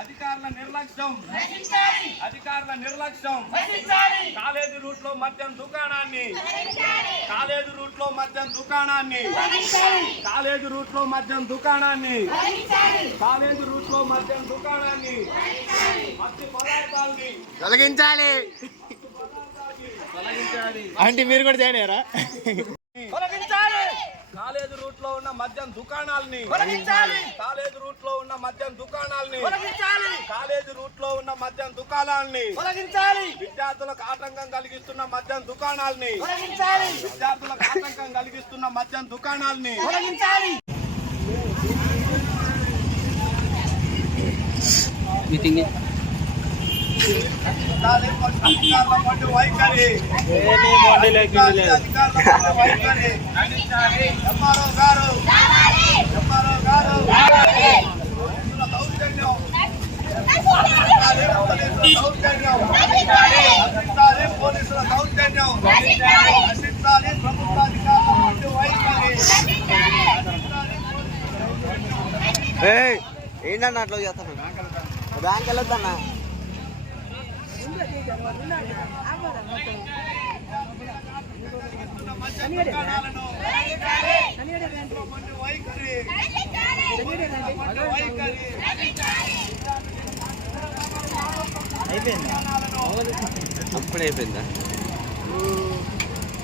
అధికారుల నిర్లక్ష్యం college route లో మద్యం దుకాణాన్ని కాలేజీ రూట్ లో మద్యం దుకాణాన్ని కాలేజీ రూట్ లో మద్యం దుకాణాన్ని కాలేజీ రూట్ లో మద్యం దుకాణాన్ని మద్య పదార్థాలని తొలగించాలి అంటే మీరు కూడా చేయలేరా? కాలేజీ రూట్ లో ఉన్న మద్యం దుకాణాలని కాలేజీ రూట్ లో ఉన్న మద్యం దుకాణాలని కాలేజీ రూట్ లో ఉన్న మద్యం దుకాణాలని విద్యార్థులకు ఆటంకం కలిగిస్తున్న మద్యం దుకాణాలని విద్యార్థులకు ఆటంకం కలిగిస్తున్న మద్యం దుకాణాలని మీటింగ్ వైఖరి ఎంఆర్ఓ గారు పోలీసుల దౌర్జన్యం నశించాలి ప్రభుత్వ అధికారుల వైఖరి ఏంటన్నా అట్లా చేస్తాను బ్యాంక్ వెళ్ళొద్దన్నా అప్పుడే అయిపోయిందా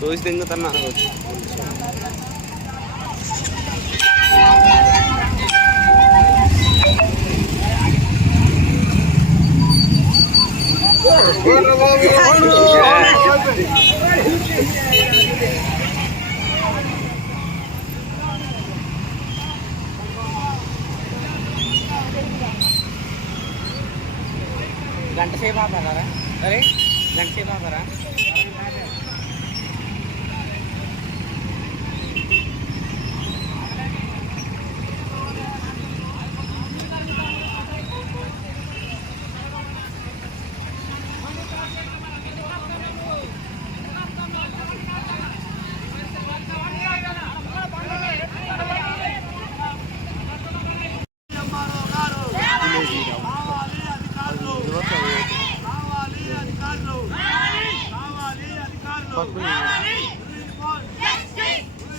రోజు తింగుతున్నా గంట సేపు ఆపారా? అరే గంట సేపు ఆపారా?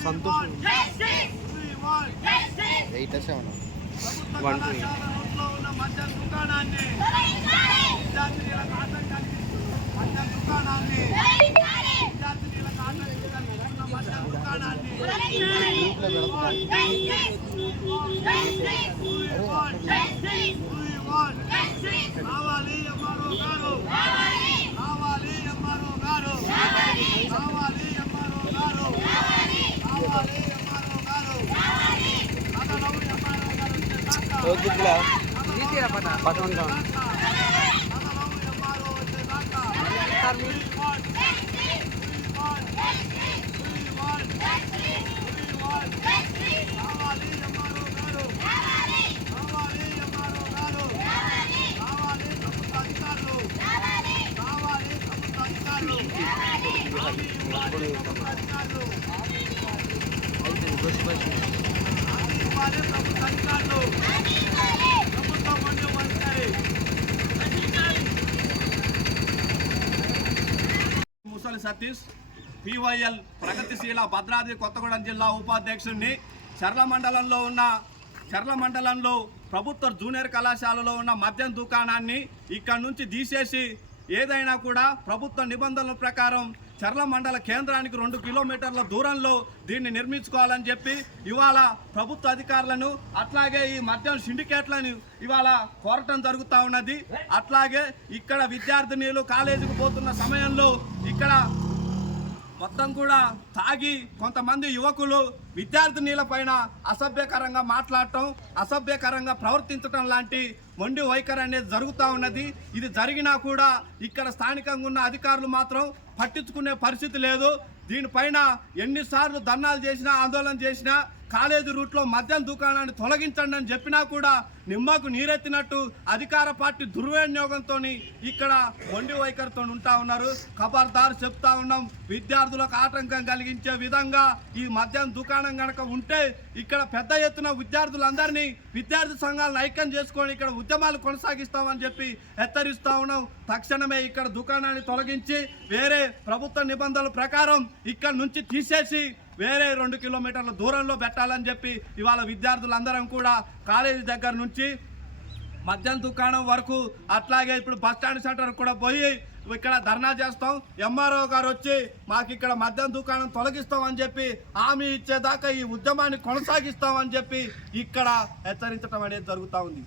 సంతోషం 8 పట్టుకుంటాం ముసలి సతీష్ పివైఎల్ ప్రగతిశీల భద్రాద్రి కొత్తగూడెం జిల్లా ఉపాధ్యక్షుడిని చర్ల మండలంలో ప్రభుత్వ జూనియర్ కళాశాలలో ఉన్న మద్యం దుకాణాన్ని ఇక్కడి నుంచి తీసేసి ఏదైనా కూడా ప్రభుత్వ నిబంధనల ప్రకారం చర్ల మండల కేంద్రానికి 2 కిలోమీటర్ల దూరంలో దీన్ని నిర్మించుకోవాలని చెప్పి ఇవాళ ప్రభుత్వ అధికారులను అట్లాగే ఈ మద్యం సిండికేట్లను ఇవాళ కోరటం జరుగుతూ ఉన్నది. అట్లాగే ఇక్కడ విద్యార్థినీలు కాలేజీకి పోతున్న సమయంలో ఇక్కడ మొత్తం కూడా తాగి కొంతమంది యువకులు విద్యార్థినీల పైన అసభ్యకరంగా మాట్లాడటం, అసభ్యకరంగా ప్రవర్తించడం లాంటి మొండి వైఖరి అనేది జరుగుతూ ఉన్నది. ఇది జరిగినా కూడా ఇక్కడ స్థానికంగా ఉన్న అధికారులు మాత్రం పట్టించుకునే పరిస్థితి లేదు. దీనిపైన ఎన్నిసార్లు ధర్నాలు చేసినా, ఆందోళన చేసినా కాలేజీ రూట్లో మద్యం దుకాణాన్ని తొలగించండి అని చెప్పినా కూడా నిమ్మకు నీరెత్తినట్టు అధికార పార్టీ దుర్వినియోగంతో ఇక్కడ మొండి వైఖరితో ఉంటా ఉన్నారు. ఖబర్దార్ చెప్తా ఉన్నాం, విద్యార్థులకు ఆటంకం కలిగించే విధంగా ఈ మద్యం దుకాణం కనుక ఉంటే ఇక్కడ పెద్ద ఎత్తున విద్యార్థులందరినీ విద్యార్థి సంఘాలను ఐక్యం చేసుకొని ఇక్కడ ఉద్యమాలు కొనసాగిస్తామని చెప్పి హెచ్చరిస్తా ఉన్నాం. తక్షణమే ఇక్కడ దుకాణాన్ని తొలగించి వేరే ప్రభుత్వ నిబంధనల ప్రకారం ఇక్కడ నుంచి తీసేసి వేరే 2 కిలోమీటర్ల దూరంలో పెట్టాలని చెప్పి ఇవాళ విద్యార్థులందరం కూడా కాలేజీ దగ్గర నుంచి మద్యం దుకాణం వరకు అట్లాగే ఇప్పుడు బస్టాండ్ సెంటర్ కూడా పోయి ఇక్కడ ధర్నా చేస్తాం. ఎంఆర్ఓ గారు వచ్చి మాకు ఇక్కడ మద్యం దుకాణం తొలగిస్తామని చెప్పి హామీ ఇచ్చేదాకా ఈ ఉద్యమాన్ని కొనసాగిస్తామని చెప్పి ఇక్కడ హెచ్చరించడం అనేది జరుగుతూ ఉంది.